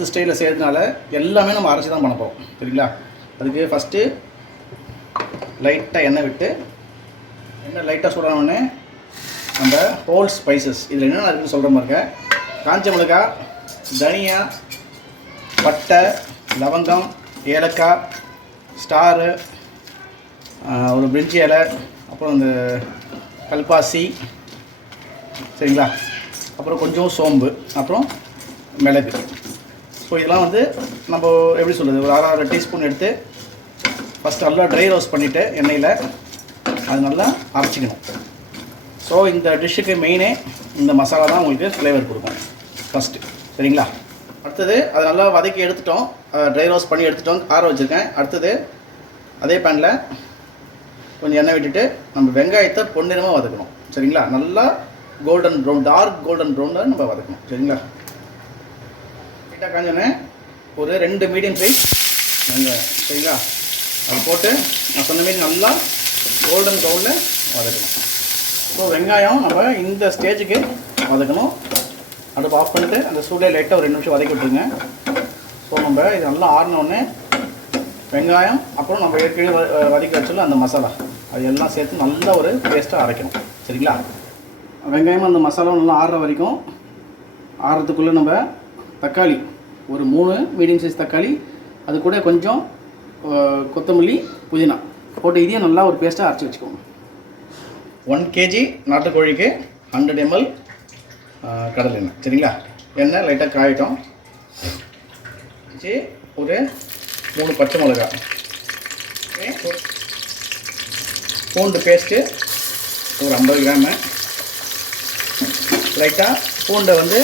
10 ஸ்டைலில் செய்கிறதுனால எல்லாமே நம்ம அரைச்சி தான் பண்ண போகிறோம் சரிங்களா. அதுக்கு ஃபஸ்ட்டு லைட்டாக எண்ணெய் விட்டு எண்ணெய் லைட்டாக சூடானோடனே நம்ம ஹோல் ஸ்பைசஸ் இதில் என்னென்ன இருக்குன்னு சொல்கிற மாதிரி இருக்க காஞ்ச மிளகாய், தனியா, பட்டை, லவங்கம், ஏலக்காய், ஸ்டாரு, ஒரு பிரிஞ்சி இலை, அப்புறம் இந்த கல்பாசி சரிங்களா, அப்புறம் கொஞ்சம் சோம்பு, அப்புறம் மிளகு. ஸோ இதெல்லாம் வந்து நம்ம எப்படி சொல்கிறது ஒரு அரை டீஸ்பூன் எடுத்து ஃபஸ்ட்டு நல்லா ட்ரை ரோஸ்ட் பண்ணிவிட்டு எண்ணெயில் அது நல்லா அரைச்சிக்கணும். ஸோ இந்த டிஷ்ஷுக்கு மெயினே இந்த மசாலா தான் உங்களுக்கு ஃப்ளேவர் கொடுக்கும் ஃபஸ்ட்டு சரிங்களா. அடுத்தது அது நல்லா வதக்கி எடுத்துட்டோம், ட்ரை ரோஸ்ட் பண்ணி எடுத்துட்டோம், ஆற வச்சுருக்கேன். அடுத்தது அதே பேனில் கொஞ்சம் எண்ணெய் விட்டுட்டு நம்ம வெங்காயத்தை பொன்னிறமாக வதக்கணும் சரிங்களா. நல்லா கோல்டன் ப்ரௌன், டார்க் கோல்டன் ப்ரௌனில் நம்ம வதக்கணும் சரிங்களா. லைட்டாக காஞ்சோன்னே ஒரு 2 மீடியம் சைஸ் வெங்காயம் சரிங்களா, அது போட்டு நான் சொன்ன மாரி நல்லா கோல்டன் ப்ரௌனில் வதக்கணும். ஸோ வெங்காயம் நம்ம இந்த ஸ்டேஜுக்கு வதக்கணும். அடுப்பு ஆஃப் பண்ணிவிட்டு அந்த சூடில் லைட்டாக ஒரு 2 நிமிஷம் வதக்கி விட்டுருங்க. ஸோ நம்ம இது நல்லா ஆறினோடனே வெங்காயம் அப்புறம் நம்ம ஏற்கனவே வதக்கி வச்சோம்ல அந்த மசாலா அது எல்லாம் சேர்த்து நல்லா ஒரு பேஸ்ட்டாக அரைக்கணும் சரிங்களா. வெங்காயம் அந்த மசாலா நல்லா ஆறுற வரைக்கும் ஆறுறதுக்குள்ளே நம்ம தக்காளி ஒரு 3 மீடியம் சைஸ் தக்காளி, அது கூட கொஞ்சம் கொத்தமல்லி, புதினா போட்டு இதையும் நல்லா ஒரு பேஸ்ட்டாக அரைச்சி வச்சுக்கோங்க. 1 kg நாட்டுக்கோழிக்கு 100 ml கடலை எண்ணெய் சரிங்களா. எண்ணெய் லைட்டாக காயிட்டோம். ஒரு 3 பச்சை மிளகாய், பூண்டு பேஸ்ட்டு ஒரு 50 கிராமு. லைட்டாக பூண்டை வந்து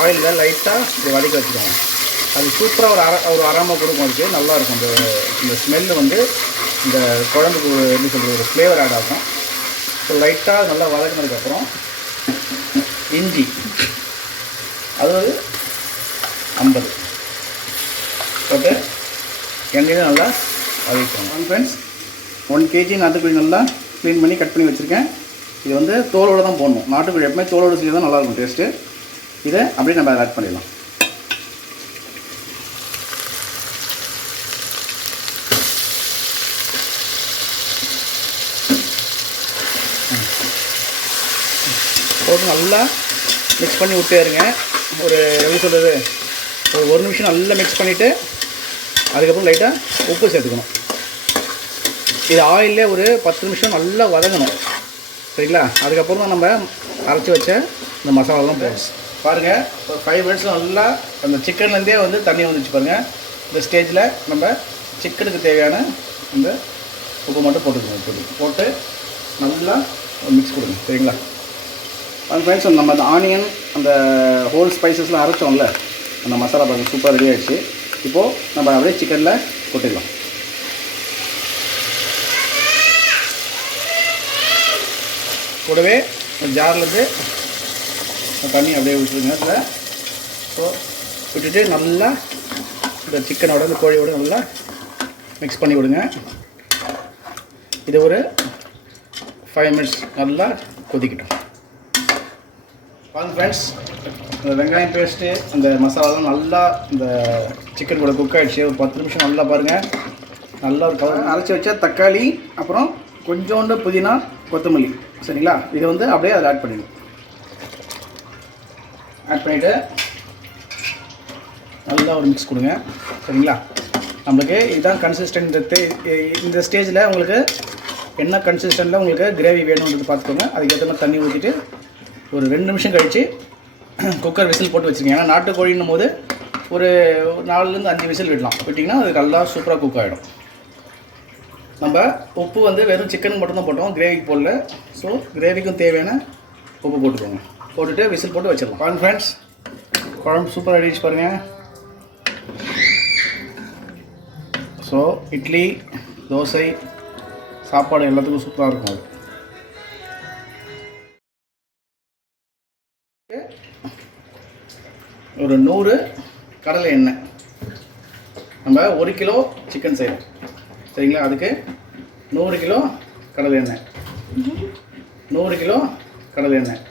ஆயிலில் லைட்டாக இதை வதக்கி வச்சுக்கோங்க. அது சூப்பராக ஒரு அரோமா கொடுக்கும், அதுக்கு நல்லாயிருக்கும். இந்த ஸ்மெல்லு வந்து இந்த குழம்புக்கு எப்படி சொல்கிறது ஒரு ஃப்ளேவர் ஆட் ஆகும். ஸோ லைட்டாக நல்லா வதக்கினதுக்கப்புறம் இஞ்சி அது ஒரு 50 போட்டு எண்ணெயில் நல்லா வதக்கிக்கோங்க. ஃப்ரெண்ட்ஸ் 1 kg நாட்டுக்கோழி நல்லா க்ளீன் பண்ணி கட் பண்ணி வச்சுருக்கேன். இது வந்து தோலோடு தான் போடணும். நாட்டுக்கோழி எப்பவுமே தோலோடு செஞ்சு தான் நல்லாயிருக்கும் டேஸ்ட்டு. இதை அப்படியே நம்ம ஆட் பண்ணிடலாம். போட்டு நல்லா மிக்ஸ் பண்ணி விட்டே இருங்க. ஒரு எப்படி சொல்கிறது ஒரு 1 நிமிஷம் நல்லா மிக்ஸ் பண்ணிவிட்டு அதுக்கப்புறம் லைட்டாக உப்பு சேர்த்துக்கணும். இது ஆயிலே ஒரு 10 நிமிஷம் நல்லா வதங்கணும் சரிங்களா. அதுக்கப்புறம் தான் நம்ம அரைச்சி வச்ச இந்த மசாலாலாம் போடணும். பாருங்கள் ஒரு 5 மினிட்ஸ் நல்லா அந்த சிக்கன்லேருந்தே வந்து தண்ணி வந்துச்சு பாருங்கள். இந்த ஸ்டேஜில் நம்ம சிக்கனுக்கு தேவையான இந்த உப்பு மட்டும் போட்டுக்கணும். போட்டு நல்லா மிக்ஸ் கொடுங்க சரிங்களா. ஃப்ரெண்ட்ஸ் நம்ம அந்த ஆனியன் அந்த ஹோல் ஸ்பைசஸ்லாம் அரைச்சோம்ல அந்த மசாலா பாருங்கள் சூப்பராக ரெடி ஆகிடுச்சு. இப்போது நம்ம அப்படியே சிக்கனில் கொட்டிடலாம். கூடவே ஜார்லேருந்து தண்ணி அப்படியே விட்டுருங்க அதில். ஸோ விட்டுட்டு நல்லா இந்த சிக்கனோட இந்த கோழியோட நல்லா மிக்ஸ் பண்ணி விடுங்க. இது ஒரு 5 மினிட்ஸ் நல்லா கொதிக்கட்டும். பாருங்க ஃப்ரெண்ட்ஸ் இந்த வெங்காயம் பேஸ்ட்டு அந்த மசாலாலாம் நல்லா இந்த சிக்கன் கூட குக் ஆகிடுச்சு. ஒரு 10 நிமிஷம் நல்லா பாருங்கள் நல்லா ஒரு கலர் அரைச்சி வச்சா தக்காளி அப்புறம் கொஞ்சோண்டு புதினா கொத்தமல்லி சரிங்களா. இதை வந்து அப்படியே அதில் ஆட் பண்ணிவிட்டு நல்லா ஒரு மிக்ஸ் கொடுங்க சரிங்களா. நம்மளுக்கு இதுதான் கன்சிஸ்டன்ட். இந்த ஸ்டேஜில் உங்களுக்கு என்ன கன்சிஸ்டன்ட்டில் உங்களுக்கு கிரேவி வேணுன்றது பார்த்துக்கோங்க. அதுக்கேற்ற மாதிரி தண்ணி ஊற்றிட்டு ஒரு 2 நிமிஷம் கழித்து குக்கர் விசில் போட்டு வச்சுருங்க. ஏன்னா நாட்டுக்கோழின்னும் போது ஒரு 4லேருந்து 5 விசில் விட்டிங்கன்னா அது நல்லா சூப்பராக குக் ஆகிடும். நம்ம உப்பு வந்து வெறும் சிக்கனுக்கு மட்டும்தான் போட்டோம், கிரேவிக்கு போடல. ஸோ கிரேவிக்கும் தேவையான உப்பு போட்டுக்கோங்க. போட்டுட்டு விசில் போட்டு வச்சிடலாம். பாருங்கள் ஃப்ரெண்ட்ஸ் குழம்பு சூப்பராக ரெடிச்சு பாருங்கள். ஸோ இட்லி, தோசை, சாப்பாடு எல்லாத்துக்கும் சூப்பராக இருக்கும். அது ஒரு 100 கடலை எண்ணெய். நம்ம 1 கிலோ சிக்கன் செய்யணும் சரிங்களா. அதுக்கு 100 கிலோ கடலை எண்ணெய், 100 கிலோ கடலை எண்ணெய்.